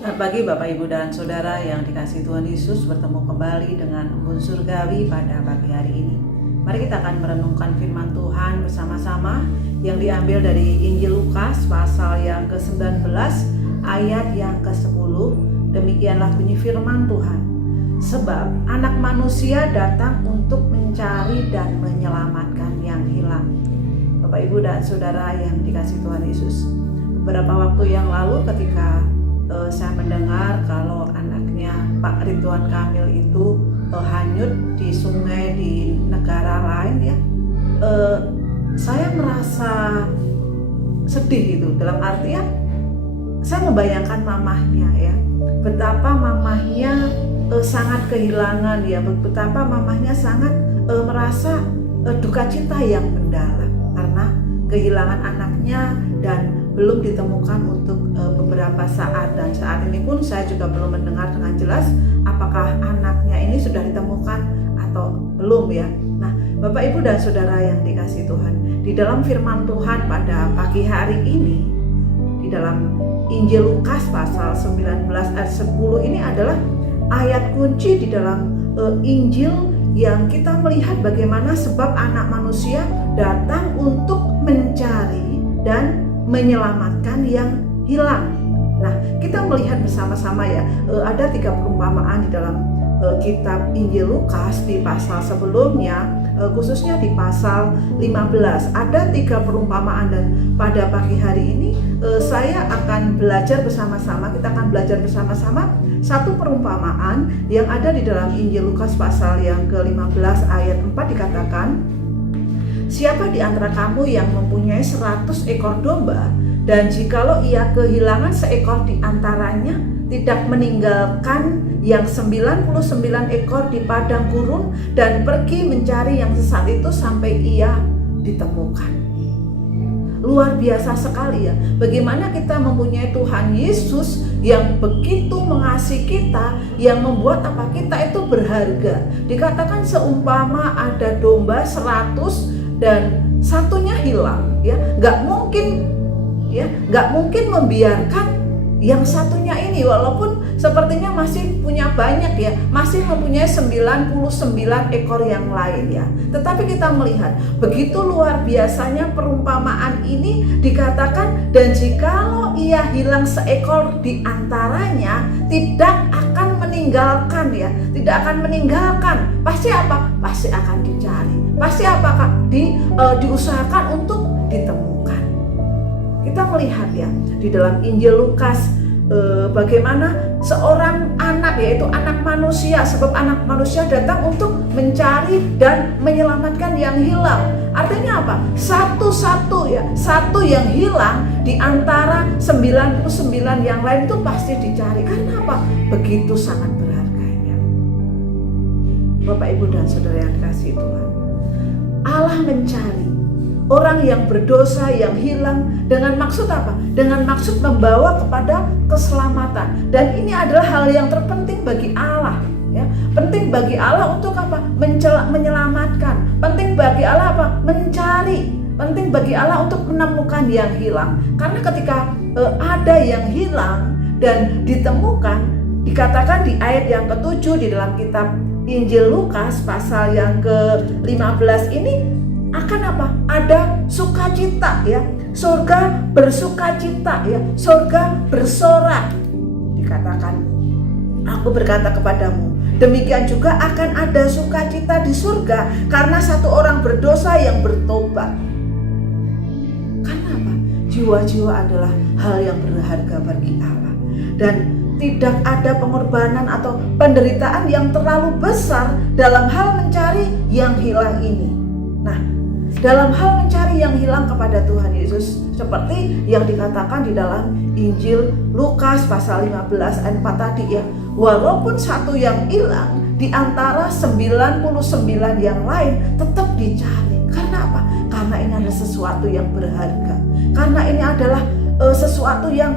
Selamat pagi Bapak Ibu dan Saudara yang dikasihi Tuhan Yesus, bertemu kembali dengan Embun Surgawi pada pagi hari ini. Mari kita akan merenungkan firman Tuhan bersama-sama yang diambil dari Injil Lukas pasal yang ke-19 ayat yang ke-10. Demikianlah bunyi firman Tuhan. Sebab anak manusia datang untuk mencari dan menyelamatkan yang hilang. Bapak Ibu dan Saudara yang dikasihi Tuhan Yesus, beberapa waktu yang lalu ketika saya mendengar kalau anaknya Pak Ridwan Kamil itu hanyut di sungai di negara lain ya, saya merasa sedih gitu. Dalam artian saya membayangkan mamahnya ya, betapa mamahnya sangat kehilangan ya, betapa mamahnya sangat merasa duka cita yang mendalam karena kehilangan anaknya dan belum ditemukan untuk beberapa saat, dan saat ini pun saya juga belum mendengar dengan jelas apakah anaknya ini sudah ditemukan atau belum ya. Nah, Bapak Ibu dan Saudara yang dikasihi Tuhan, di dalam firman Tuhan pada pagi hari ini di dalam Injil Lukas pasal 19 ayat 10 ini adalah ayat kunci di dalam Injil yang kita melihat bagaimana sebab anak manusia datang untuk mencari dan menyelamatkan yang hilang. Nah, kita melihat bersama-sama ya, ada 3 perumpamaan di dalam kitab Injil Lukas di pasal sebelumnya, khususnya di pasal 15. Ada 3 perumpamaan, dan pada pagi hari ini saya akan belajar bersama-sama, kita akan belajar bersama-sama satu perumpamaan yang ada di dalam Injil Lukas pasal yang ke-15 ayat 4 dikatakan, siapa di antara kamu yang mempunyai 100 ekor domba, dan jikalau ia kehilangan seekor di antaranya, tidak meninggalkan yang 99 ekor di padang gurun dan pergi mencari yang sesat itu sampai ia ditemukan. Luar biasa sekali ya, bagaimana kita mempunyai Tuhan Yesus yang begitu mengasihi kita, yang membuat apa kita itu berharga. Dikatakan seumpama ada domba 100 dan satunya hilang ya, nggak mungkin membiarkan yang satunya ini, walaupun sepertinya masih punya banyak ya, masih mempunyai 99 ekor yang lain ya. Tetapi kita melihat begitu luar biasanya perumpamaan ini, dikatakan dan jikalau ia hilang seekor di antaranya, tidak akan meninggalkan ya, tidak akan meninggalkan. Pasti apa? Pasti akan dicari. Pasti apakah diusahakan untuk ditemukan. Kita melihat ya di dalam Injil Lukas bagaimana seorang anak, yaitu anak manusia, sebab anak manusia datang untuk mencari dan menyelamatkan yang hilang. Artinya apa? Satu yang hilang di antara 99 yang lain itu pasti dicari. Karena apa? Begitu sangat berharganya. Bapak Ibu dan Saudara yang dikasihi Tuhan, Allah mencari orang yang berdosa, yang hilang, dengan maksud apa? Dengan maksud membawa kepada keselamatan. Dan ini adalah hal yang terpenting bagi Allah ya. Penting bagi Allah untuk apa? Menyelamatkan. Penting bagi Allah apa? Mencari. Penting bagi Allah untuk menemukan yang hilang. Karena ketika ada yang hilang dan ditemukan, dikatakan di ayat yang ke-7 di dalam kitab Injil Lukas pasal yang ke-15 ini akan apa? Ada sukacita ya. Surga bersukacita ya. Surga bersorak. Dikatakan, aku berkata kepadamu, demikian juga akan ada sukacita di surga karena satu orang berdosa yang bertobat. Karena apa? Jiwa-jiwa adalah hal yang berharga bagi Allah. Dan tidak ada pengorbanan atau penderitaan yang terlalu besar dalam hal mencari yang hilang ini. Nah, dalam hal mencari yang hilang kepada Tuhan Yesus, seperti yang dikatakan di dalam Injil Lukas pasal 15 ayat 4 tadi ya, walaupun satu yang hilang di antara 99 yang lain tetap dicari. Karena apa? Karena ini adalah sesuatu yang berharga. Karena ini adalah sesuatu yang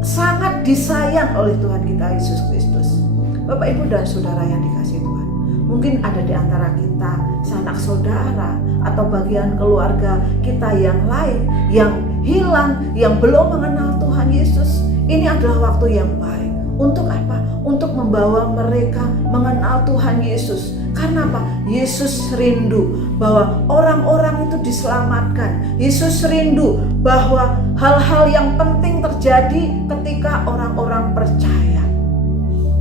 sangat disayang oleh Tuhan kita Yesus Kristus. Bapak Ibu dan Saudara yang dikasihi Tuhan, mungkin ada di antara kita sanak saudara atau bagian keluarga kita yang lain yang hilang, yang belum mengenal Tuhan Yesus. Ini adalah waktu yang baik Untuk apa? Untuk membawa mereka mengenal Tuhan Yesus. Karena apa? Yesus rindu bahwa orang-orang itu diselamatkan. Yesus rindu bahwa hal-hal yang penting terjadi ketika orang-orang percaya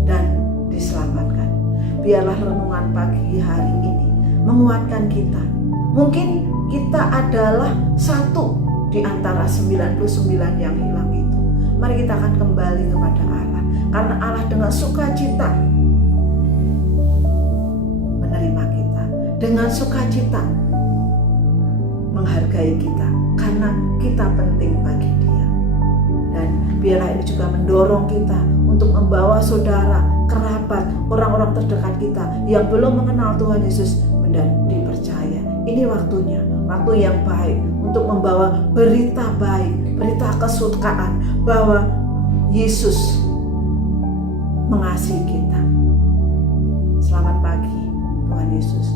dan diselamatkan. Biarlah renungan pagi hari ini menguatkan kita. Mungkin kita adalah satu di antara 99 yang hilang itu. Mari kita akan kembali kepada Allah. Karena Allah dengan sukacita menerima kita. Dengan sukacita menghargai kita. Karena kita penting bagi Dia. Dan biarlah ini juga mendorong kita untuk membawa saudara, kerabat, orang-orang terdekat kita yang belum mengenal Tuhan Yesus dan dipercaya. Ini waktunya, waktu yang baik untuk membawa berita baik, berita kesukaan bahwa Yesus mengasihi kita. Selamat pagi, Tuhan Yesus